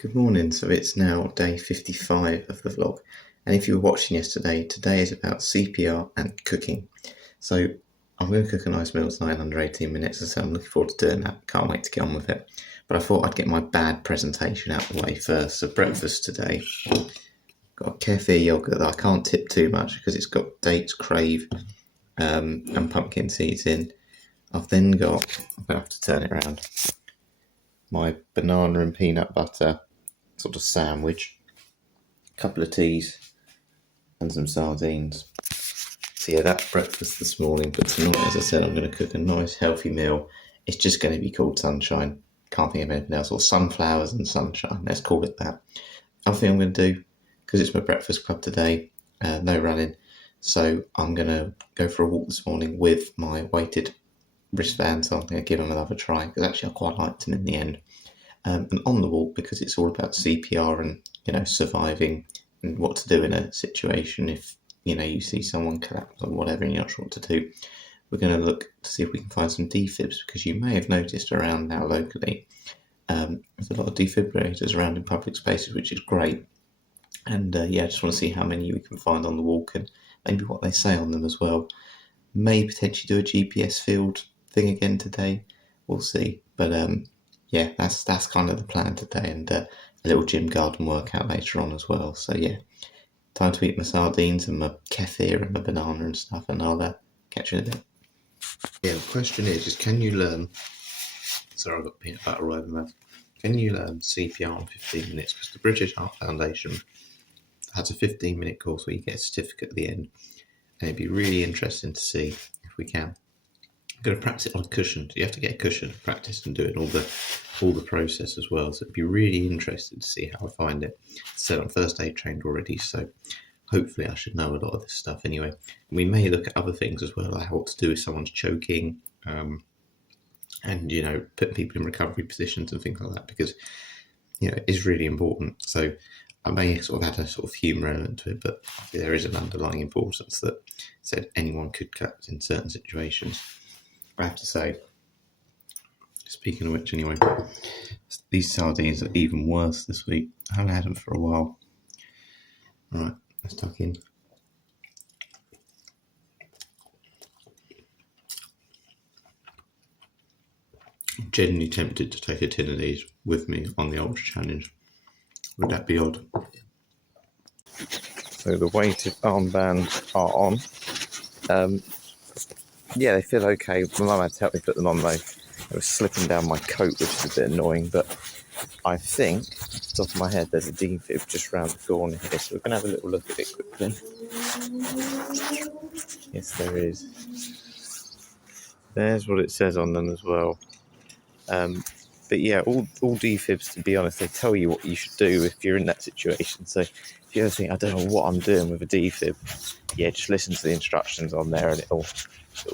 Good morning, so it's now day 55 of the vlog, and if you were watching yesterday, today is about CPR and cooking. So I'm going to cook a nice meal tonight in under 18 minutes, so I'm looking forward to doing that, can't wait to get on with it. But I thought I'd get my bad presentation out of the way first. So breakfast today, got a kefir yoghurt that I can't tip too much because it's got dates, crave and pumpkin seeds in. I've then got, I'm going to have to turn it around, my banana and peanut butter sort of sandwich, a couple of teas and some sardines. So yeah, that's breakfast this morning, but tonight, as I said, I'm going to cook a nice healthy meal. It's just going to be called sunshine. Can't think of anything else, or sunflowers and sunshine, let's call it that. Other thing I'm going to do, because it's my breakfast club today, no running, so I'm going to go for a walk this morning with my weighted wristbands. So I'm going to give them another try, because actually I quite liked them in the end. And on the walk, because it's all about CPR and surviving and what to do in a situation if you see someone collapse or whatever and you're not sure what to do. We're going to look to see if we can find some defibs, because you may have noticed around now locally there's a lot of defibrillators around in public spaces, which is great. And I just want to see how many we can find on the walk and maybe what they say on them as well. May potentially do a GPS field thing again today. We'll see. But yeah, that's kind of the plan today, and a little gym garden workout later on as well. So yeah, time to eat my sardines and my kefir and my banana and stuff, and I'll catch you in a bit. Yeah, the question is can you learn, sorry I've got peanut butter all over my mouth, can you learn CPR in 15 minutes? Because the British Heart Foundation has a 15-minute course where you get a certificate at the end, and it'd be really interesting to see if we can. I'm going to practice it on a cushion. So you have to get a cushion, practice and do it, all the process as well. So it'd be really interesting to see how I find it. So I'm first aid trained already, so hopefully I should know a lot of this stuff anyway. We may look at other things as well, like what to do if someone's choking, and put people in recovery positions and things like that, because it is really important. So I may sort of add a sort of humour element to it, but there is an underlying importance that said anyone could collapse in certain situations. I have to say, speaking of which anyway, these sardines are even worse this week. I haven't had them for a while. Right, let's tuck in. I'm genuinely tempted to take a tin of these with me on the Ultra Challenge. Would that be odd? So the weighted armbands are on. Yeah, they feel okay. My mum had to help me put them on though. It was slipping down my coat, which is a bit annoying, but I think, off the top of my head, there's a defib just round the corner here, so we're going to have a little look at it quickly. Yes, there is. There's what it says on them as well. But yeah, all defibs, to be honest, they tell you what you should do if you're in that situation. So if you ever think, I don't know what I'm doing with a defib, yeah, just listen to the instructions on there and it'll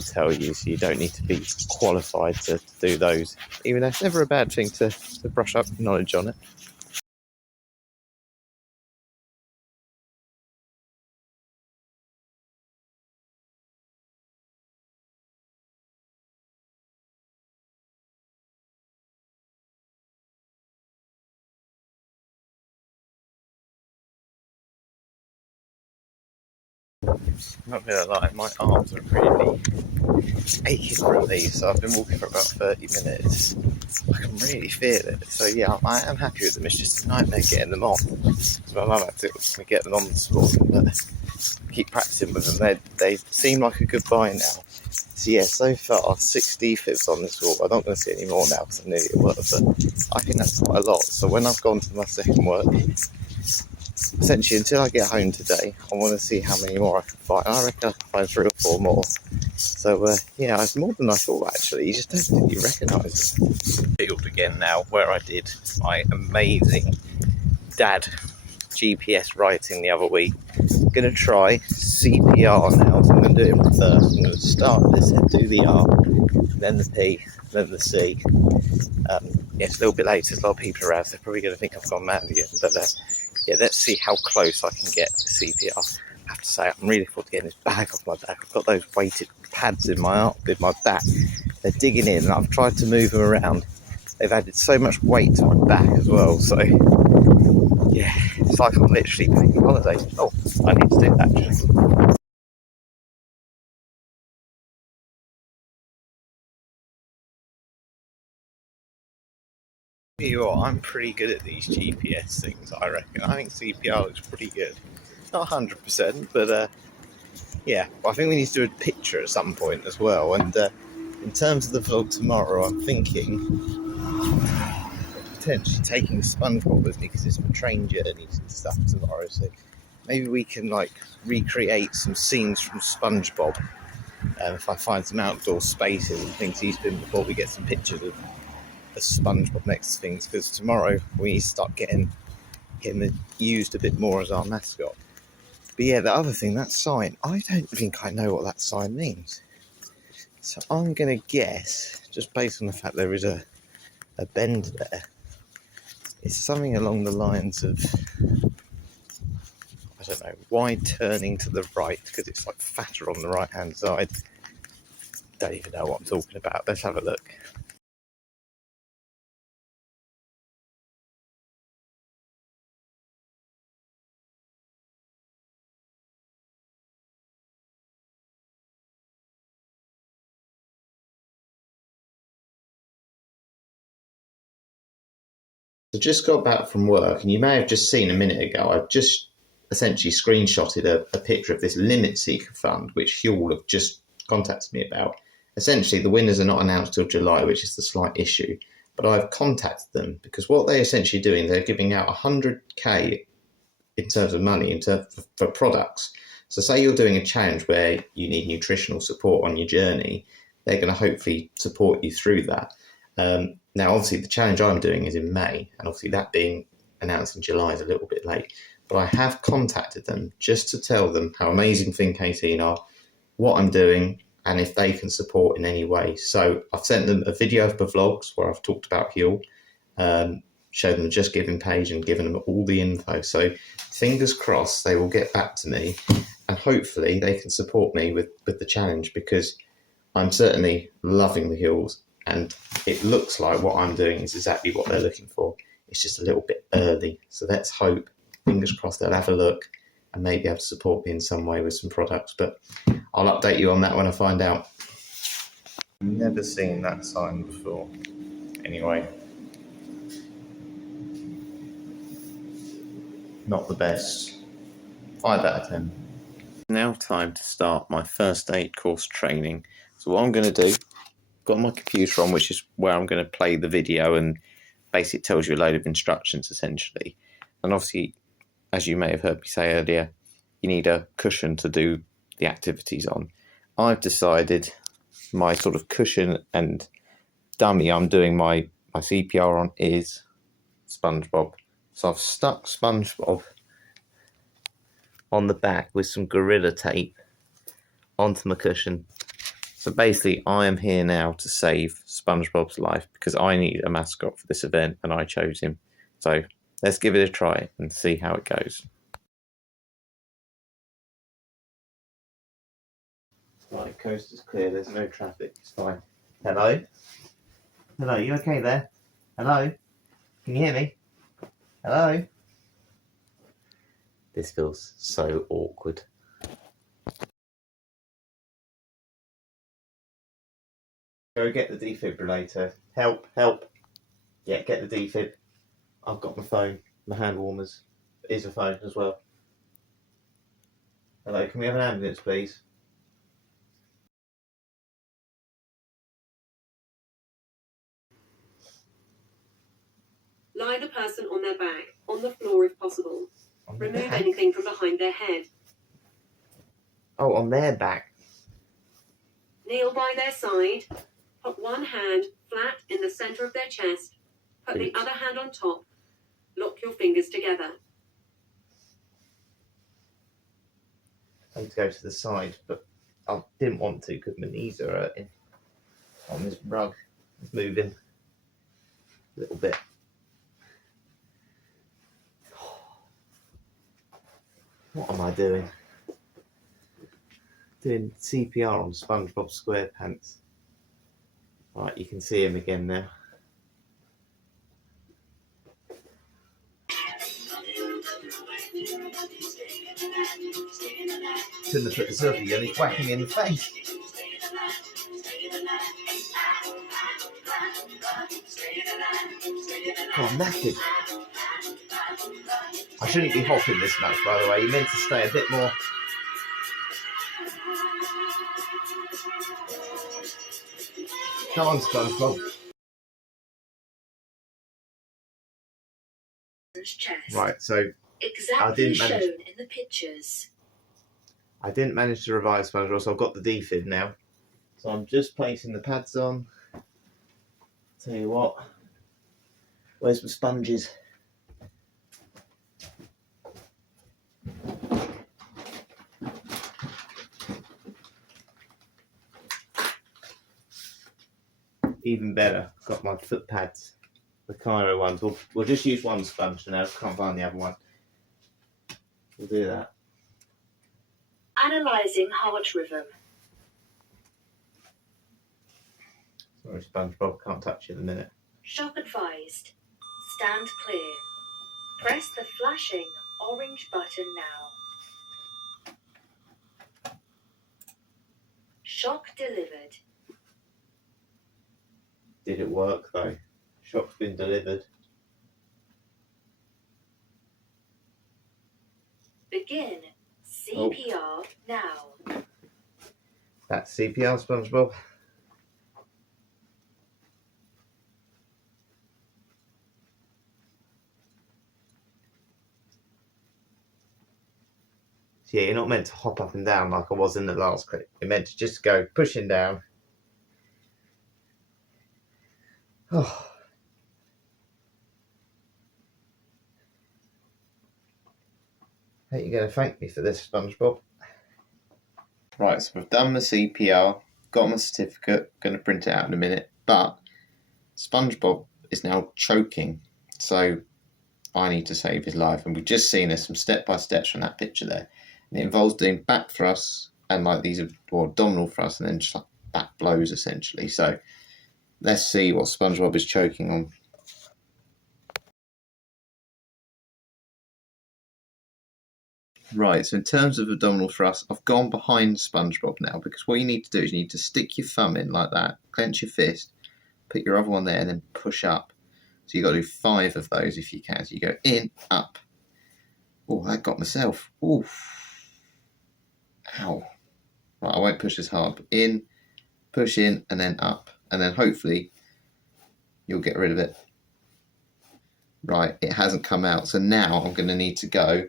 tell you, so you don't need to be qualified to do those, even though it's never a bad thing to brush up knowledge on it. I'm not gonna lie, my arms are really aching from these, so I've been walking for about 30 minutes. I can really feel it. So yeah, I am happy with them. It's just a nightmare getting them on. So my mum had to get them on this morning, but I keep practicing with them. They seem like a good buy now. So yeah, so far 6 defibs on this walk. I'm not going to see any more now because I'm nearly at work, but I think that's quite a lot. So when I've gone to my second work, essentially until I get home today, I want to see how many more I can find. I reckon I can find 3 or 4 more. So yeah, it's more than I thought actually. You just don't think you recognise them. Field again now, where I did my amazing dad GPS writing the other week. I'm going to try CPR now, so I'm going to do it first. I'm going to start this and do the R, then the P, then the C. It's a little bit late, there's a lot of people around, so they're probably going to think I've gone mad again, but yeah, let's see how close I can get to CPR. I have to say, I'm really looking forward to getting this bag off my back. I've got those weighted pads in my back. They're digging in, and I've tried to move them around. They've added so much weight to my back as well, so It's like I'm literally taking holiday. Oh, I need to do that actually. You are, I'm pretty good at these GPS things, I reckon. I think CPR looks pretty good. Not 100%, but yeah. Well, I think we need to do a picture at some point as well. And in terms of the vlog tomorrow, I'm thinking potentially taking Spongebob with me because it's my train journeys and stuff tomorrow. So maybe we can like recreate some scenes from Spongebob. If I find some outdoor spaces and things he's been before, we get some pictures of a Spongebob next to things, because tomorrow we need to start getting him used a bit more as our mascot. But yeah, the other thing, that sign, I don't think I know what that sign means. So I'm going to guess, just based on the fact there is a bend there, it's something along the lines of, I don't know, wide turning to the right, because it's like fatter on the right hand side. Don't even know what I'm talking about. Let's have a look. So just got back from work, and you may have just seen a minute ago, I've just essentially screenshotted a picture of this Limit Seeker fund, which Huel have just contacted me about. Essentially, the winners are not announced till July, which is the slight issue. But I've contacted them because what they're essentially doing, they're giving out 100k in terms of money for products. So say you're doing a challenge where you need nutritional support on your journey, they're going to hopefully support you through that. Now, obviously, the challenge I'm doing is in May, and obviously that being announced in July is a little bit late. But I have contacted them just to tell them how amazing THINK18 are, what I'm doing, and if they can support in any way. So I've sent them a video of the vlogs where I've talked about Huel, showed them the Just Giving page and given them all the info. So fingers crossed they will get back to me, and hopefully they can support me with the challenge, because I'm certainly loving the Huels, and it looks like what I'm doing is exactly what they're looking for. It's just a little bit early. So let's hope, fingers crossed, they'll have a look and maybe have to support me in some way with some products. But I'll update you on that when I find out. Never seen that sign before. Anyway, not the best. 5 out of 10. Now time to start my first aid course training. So what I'm going to do, got my computer on, which is where I'm going to play the video, and basically it tells you a load of instructions essentially. And obviously, as you may have heard me say earlier, you need a cushion to do the activities on. I've decided my sort of cushion and dummy I'm doing my CPR on is Spongebob. So I've stuck Spongebob on the back with some Gorilla Tape onto my cushion. So basically, I am here now to save Spongebob's life, because I need a mascot for this event and I chose him. So let's give it a try and see how it goes. Right, coast is clear, there's no traffic, it's fine. Hello? Hello, you okay there? Hello? Can you hear me? Hello? This feels so awkward. Go get the defibrillator. Help, help. Yeah, get the defib. I've got my phone, my hand warmers. It is a phone as well. Hello, can we have an ambulance, please? Lie the person on their back, on the floor if possible. Remove anything from behind their head. Oh, on their back. Kneel by their side. Put one hand flat in the center of their chest. Put the other hand on top. Lock your fingers together. I need to go to the side, but I didn't want to because my knees are hurting. On this rug, it's moving a little bit. What am I doing? Doing CPR on Spongebob Squarepants. Right, you can see him again now. Shouldn't have put the selfie again, he's whacking me in the face. God, I'm knackered. I shouldn't be hopping this much, by the way. You're meant to stay a bit more. Come on, Spongebob. Right, so exactly shown in the pictures. I didn't manage to revive SpongeBob, so I've got the defib now. So I'm just placing the pads on. Tell you what, where's my sponges? Even better, got my foot pads, the Cairo ones. We'll just use one sponge for now, can't find the other one. We'll do that. Analysing heart rhythm. Sorry, SpongeBob, can't touch you in a minute. Shock advised. Stand clear. Press the flashing orange button now. Shock delivered. Did it work though? Shock's been delivered. Begin CPR now. That's CPR, SpongeBob. So yeah, you're not meant to hop up and down like I was in the last clip. You're meant to just go pushing down. Oh. I think you're going to thank me for this, SpongeBob. Right, so we've done my CPR, got my certificate, going to print it out in a minute, but SpongeBob is now choking, so I need to save his life. And we've just seen there's some step-by-steps from that picture there. And it involves doing back thrusts and like these are abdominal thrusts and then just like back blows essentially. So let's see what SpongeBob is choking on. Right, so in terms of abdominal thrust, I've gone behind SpongeBob now because what you need to do is you need to stick your thumb in like that, clench your fist, put your other one there and then push up. So you've got to do 5 of those if you can. So you go in, up. Oh, I got myself. Oof. Ow. Right, I won't push as hard, but in, push in, and then up. And then hopefully you'll get rid of it. Right, it hasn't come out. So now I'm going to need to go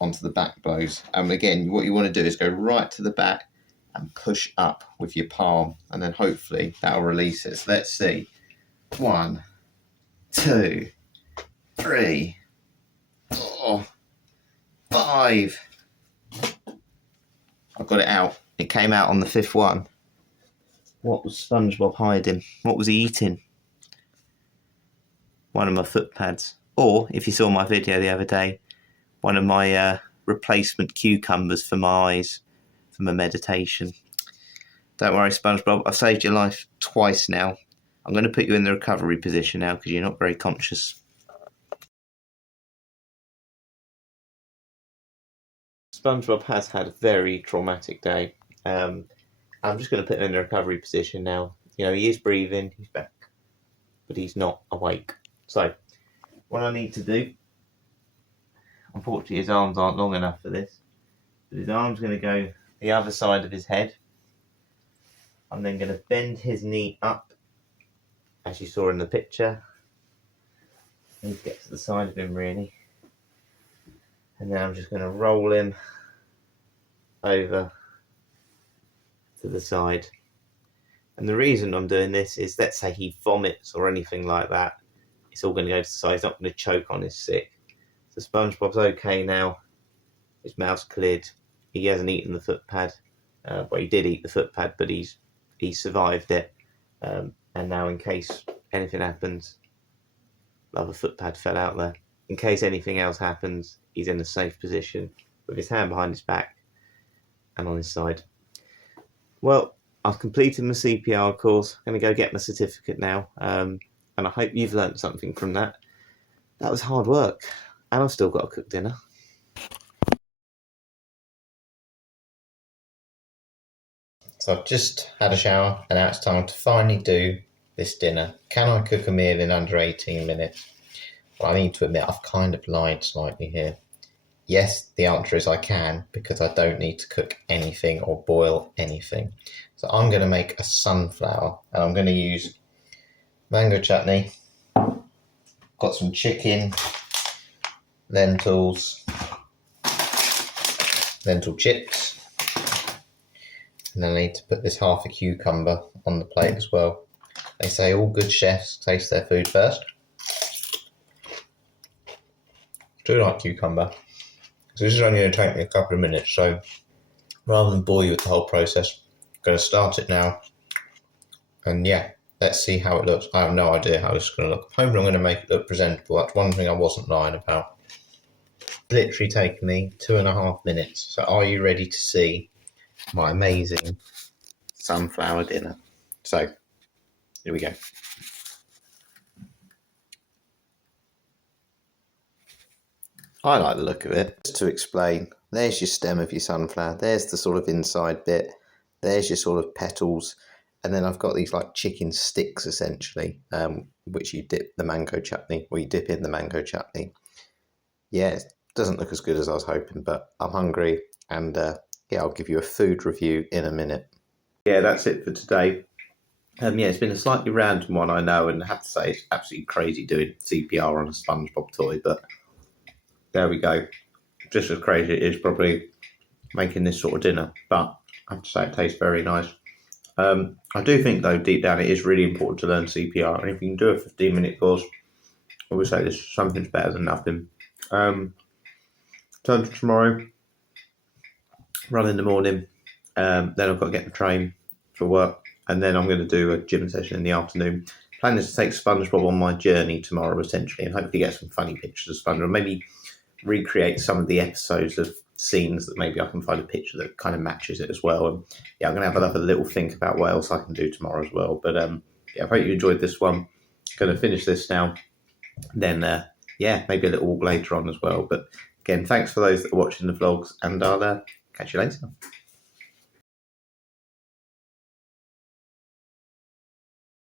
onto the back blows. And again, what you want to do is go right to the back and push up with your palm. And then hopefully that'll release it. So let's see. 1, 2, 3, 4, 5. I've got it out. It came out on the 5th one. What was SpongeBob hiding? What was he eating? One of my foot pads. Or, if you saw my video the other day, one of my replacement cucumbers for my eyes, for my meditation. Don't worry, SpongeBob. I've saved your life twice now. I'm going to put you in the recovery position now because you're not very conscious. SpongeBob has had a very traumatic day. I'm just going to put him in the recovery position now. You know, he is breathing, he's back, but he's not awake. So, what I need to do, unfortunately his arms aren't long enough for this, but his arm's going to go the other side of his head. I'm then going to bend his knee up, as you saw in the picture. I need to get to the side of him really. And then I'm just going to roll him over to the side. And the reason I'm doing this is, let's say he vomits or anything like that, it's all going to go to the side. He's not going to choke on his sick. So SpongeBob's okay now. His mouth's cleared. He hasn't eaten the foot pad. Well, he did eat the foot pad, but he survived it. And now, in case anything happens, the other foot pad fell out there. In case anything else happens, he's in a safe position with his hand behind his back and on his side. Well, I've completed my CPR course. I'm going to go get my certificate now. And I hope you've learnt something from that. That was hard work. And I've still got to cook dinner. So I've just had a shower and now it's time to finally do this dinner. Can I cook a meal in under 18 minutes? Well, I need to admit I've kind of lied slightly here. Yes, the answer is I can, because I don't need to cook anything or boil anything. So I'm going to make a sunflower and I'm going to use mango chutney. Got some chicken, lentils, lentil chips, and then I need to put this half a cucumber on the plate as well. They say all good chefs taste their food first. I do like cucumber. So this is only going to take me a couple of minutes, so rather than bore you with the whole process, I'm going to start it now. And yeah, let's see how it looks. I have no idea how this is going to look. Hopefully I'm going to make it look presentable. That's one thing I wasn't lying about. It's literally taken me 2.5 minutes. So are you ready to see my amazing sunflower dinner? So here we go. I like the look of it. Just to explain, there's your stem of your sunflower, there's the sort of inside bit, there's your sort of petals, and then I've got these like chicken sticks essentially, which you dip the mango chutney, or you dip in the mango chutney. Yeah, it doesn't look as good as I was hoping, but I'm hungry, and yeah, I'll give you a food review in a minute. Yeah, that's it for today. Yeah, it's been a slightly random one, I know, and I have to say it's absolutely crazy doing CPR on a Spongebob toy, but there we go. Just as crazy it is probably making this sort of dinner, but I have to say it tastes very nice. I do think though, deep down, it is really important to learn CPR, and if you can do a 15-minute course, I would say this something's better than nothing. Turn to tomorrow, run in the morning, then I've got to get the train for work, and then I'm going to do a gym session in the afternoon. Plan is to take SpongeBob on my journey tomorrow, essentially, and hopefully get some funny pictures of SpongeBob. Maybe recreate some of the episodes of scenes that maybe I can find a picture that kind of matches it as well. And yeah, I'm going to have another little think about what else I can do tomorrow as well. But yeah, I hope you enjoyed this one. Going to finish this now. Then yeah, maybe a little walk later on as well. But again, thanks for those that are watching the vlogs, and I'll catch you later.